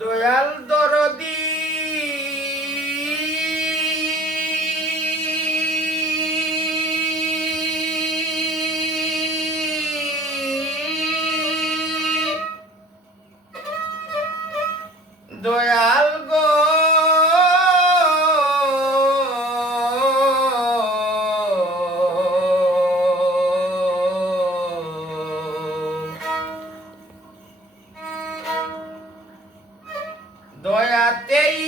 দয়াল দরদি দয়াল গো দয়াতেই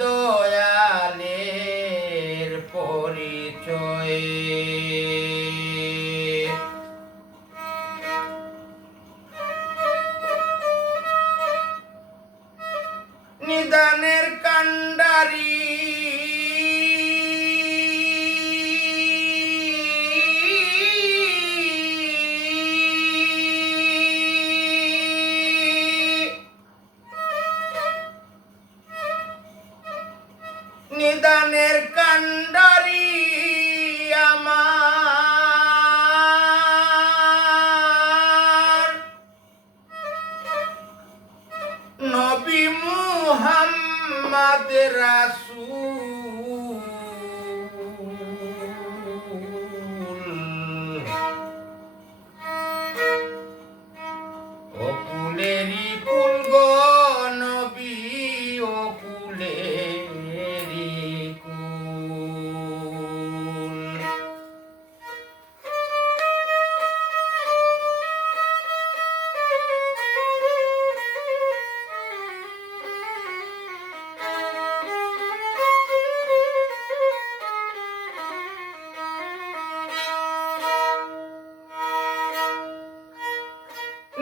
দয়ালের পরিচয় নিদানের কান্ডারি নিদানের কান্ডারি আমার নবী মুহাম্মদ রাসূল অকুলেরি কুল গো নবী অকুলেরি কুল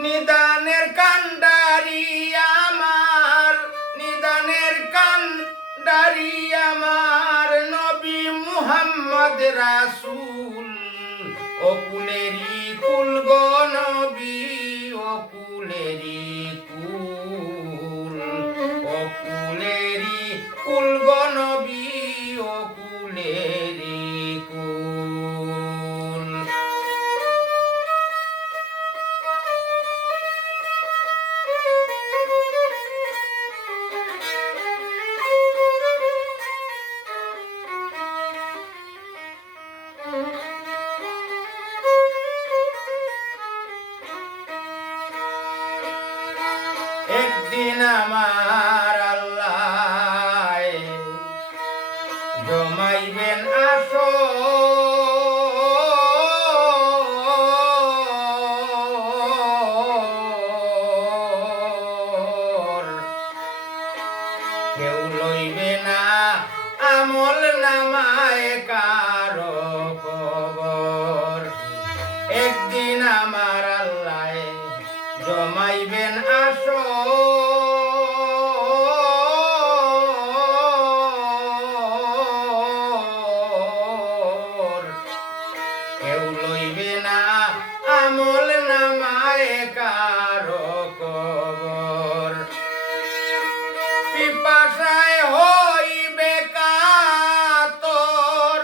নিদানের কান্ডারি আমার নিদানের কান্ডারি আমার নবী মুহাম্মদ রাসূল অকুলেরি কুল গো নবী অকুলেরি কুল অকুলেরি কুল গো নবী অকুলেরি কুল একদিন আমার আল্লাহ জমাইবেন আসর কেউ লইবে না আমল নামায় কারো খবর একদিন আমার আল্লাহ জমাইবেন আসর কেউ লইবে না আমল নামায় কারো কবর পিপাসায় হইবে কাতর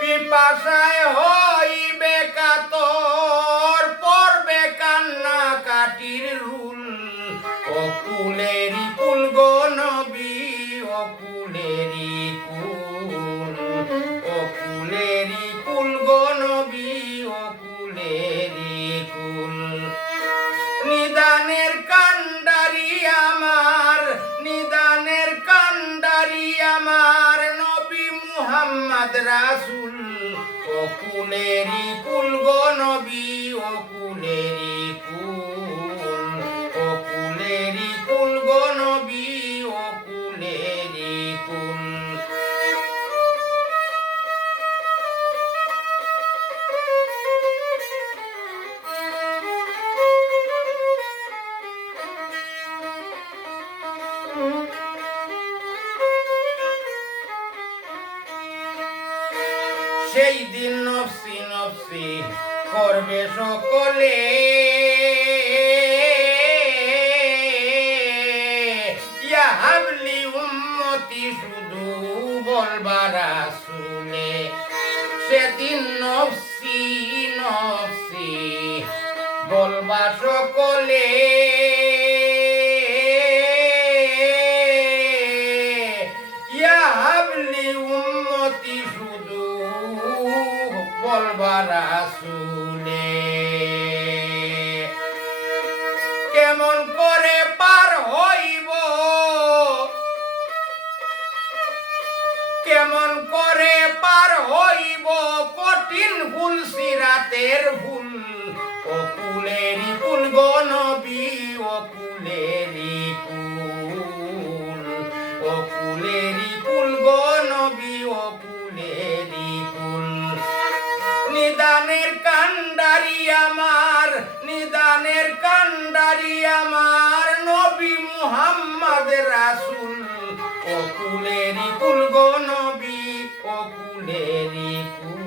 পিপাসায় হইবে কাতর পড়বে কান্না কাটির রুল অকুলেরি কুল গো নবী অকুলেরি কুল অকুলেরি কুল গো নবী অকুলেরি কুল নিদানের কান্ডারি আমার নিদানের কান্ডারি আমার নবী মুহাম্মদ রাসূল অকুলেরি কুল গো নবী অকুলেরি কুল অকুলেরি কুল গো নবী অকুলেরি কুল সেই দিন নফসি নফসি করবে সকলে ইয়া হাবলি উম্মতি শুধু বলবা রাসূলে সেদিন নফসি নফসি বলবা সকলে ইয়া হাবলি উম্মতি শুধু বলবা রাসূলে কেমন করে পার হইব কেমন করে পার হইব কঠিন ভুল সিরাতের ভুল ও কুলেরি কুল গো নবী ও কুলেরি কুল ও কুলেরি কুল গো নবী ও কুলেরি কুল নিদানের কান্ডারি আমার নিদানের কান্ডারি আমার নবী মুহাম্মদ রাসূল ও কুলেরি কুল গো নবী ও কুলেরি কুল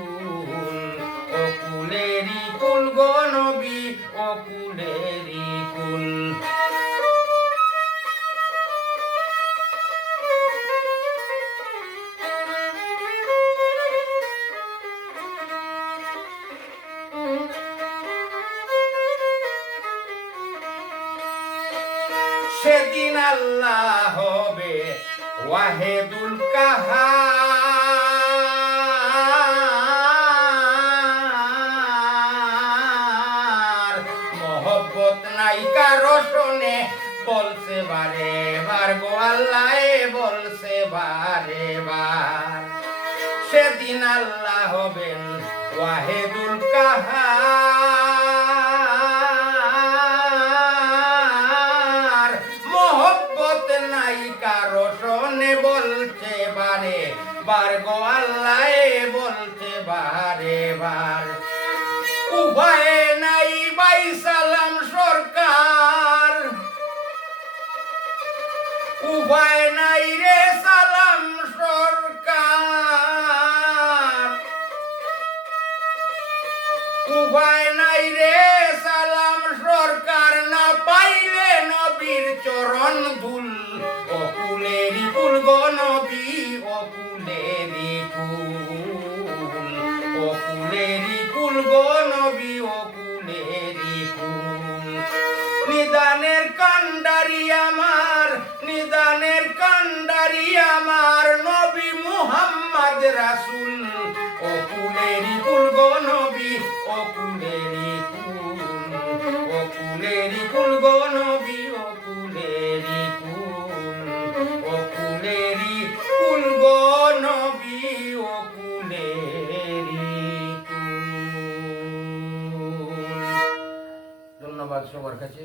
ও কুলেরি কুল গো নবী ও কুলেরি কুল সেদিন আল্লাহ হবে ওয়াহেদুল কাহার মোহব্বত নাই কারো শোনে বলছে বারে বার গো আল্লাহ বলছে বারে বার সেদিন আল্লাহ হবেন ওয়াহেদুল কাহার মোহব্বত নাই কারো শোনে বলছে বারে বার গো আল্লাহ বলছে বারে বার উভয় নাই বাই সালাম সরকার উভয় নাই রে সালাম সরকার উভয় নাই রে সালাম সরকার না পাইলে নবীর চরণ ধুল ও কুলেরি কুল গো নবী ও কুলেরি কুল ও কুলেরি কুল গো নবী ও কুলেরি কুল নিদানের কান্ডারি আমার নিদানের কান্ডারি আমার নবী মুহাম্মদ রাসূল ও কুলেরি কুল গো নবী ও কুলেরি কুল ও কুলেরি কুল গো নবী ও কুলেরি কুল ও কুলেরি কুল গো নবী ও কুলেরি কুল ধন্যবাদ সবার কাছে।